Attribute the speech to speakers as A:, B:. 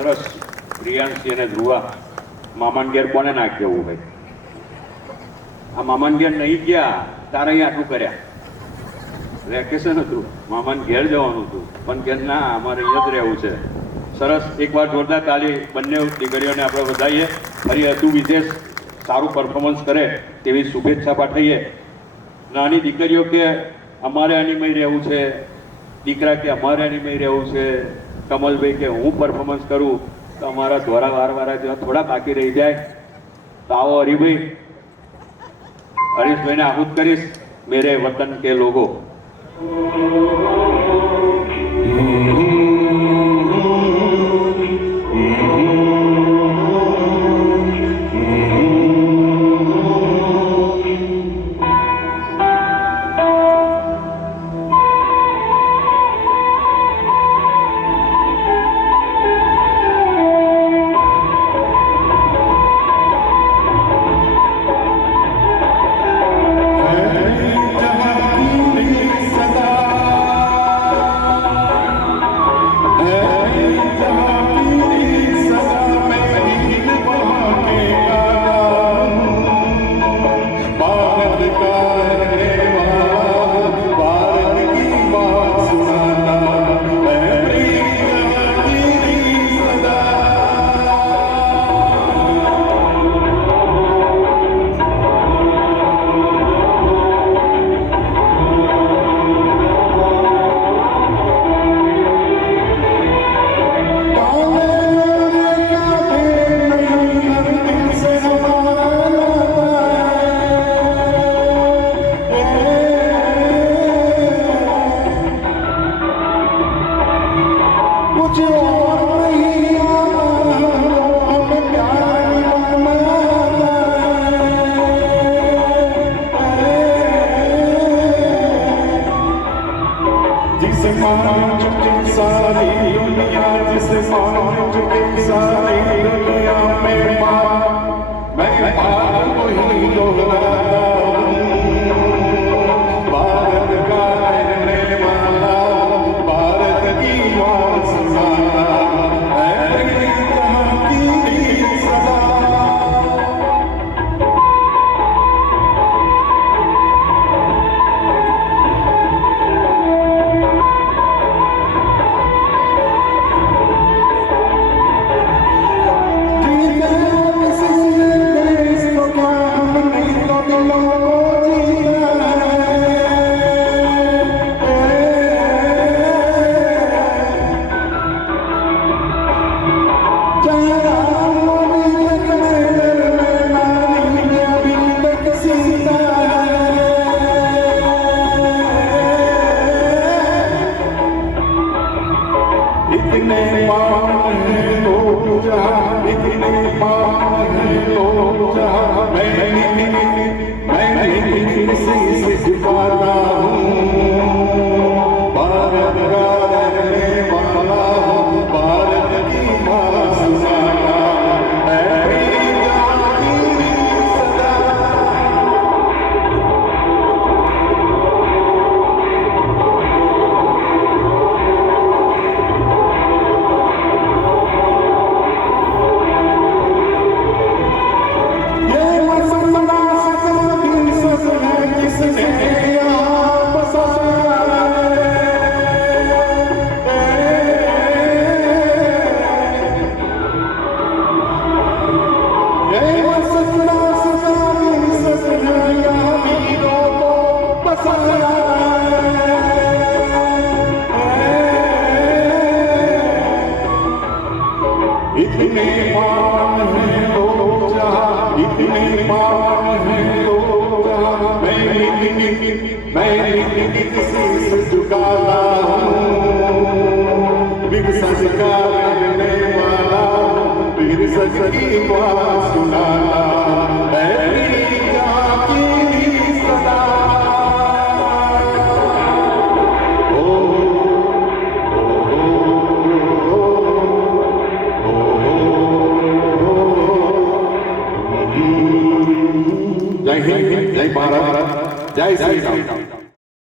A: સરસ પ્રિયાંશી અને ધ્રુવા. મામાન ઘેર કોને નાખ કહેવું ભાઈ આ મામાન ઘેર નહીં ગયા, તારે અહીં આટલું કર્યા. વેકેશન હતું મામાન ઘેર જવાનું હતું. પણ કે ના, અમારે અહીંયા જ રહેવું છે. સરસ, એકવાર જોરદાર તાલી બંને દીકરીઓને આપણે વધાઈએ ફરી હજુ વિશેષ સારું પરફોર્મન્સ કરે તેવી શુભેચ્છા પાઠવીએ. નાની દીકરીઓ કે અમારે અનિમય રહેવું છે, દીકરા કે અમારે અનિમય રહેવું છે કમલભાઈ કે હું પરફોર્મન્સ કરું, તો અમારા ધોરા વારવારા જેવા થોડા બાકી રહી જાય. તો આવો હરીભાઈ. હરીશભાઈને આહુત કરીશ. મેરે વતન કે લોગો.
B: glória. जिस मान चुके सारी दुनिया जिस मान चुके सारी इतने मान है लोग जहाँ इतने मान है लोग जहाँ Jai Hind, Jai Bharat, Jai Sri Ram.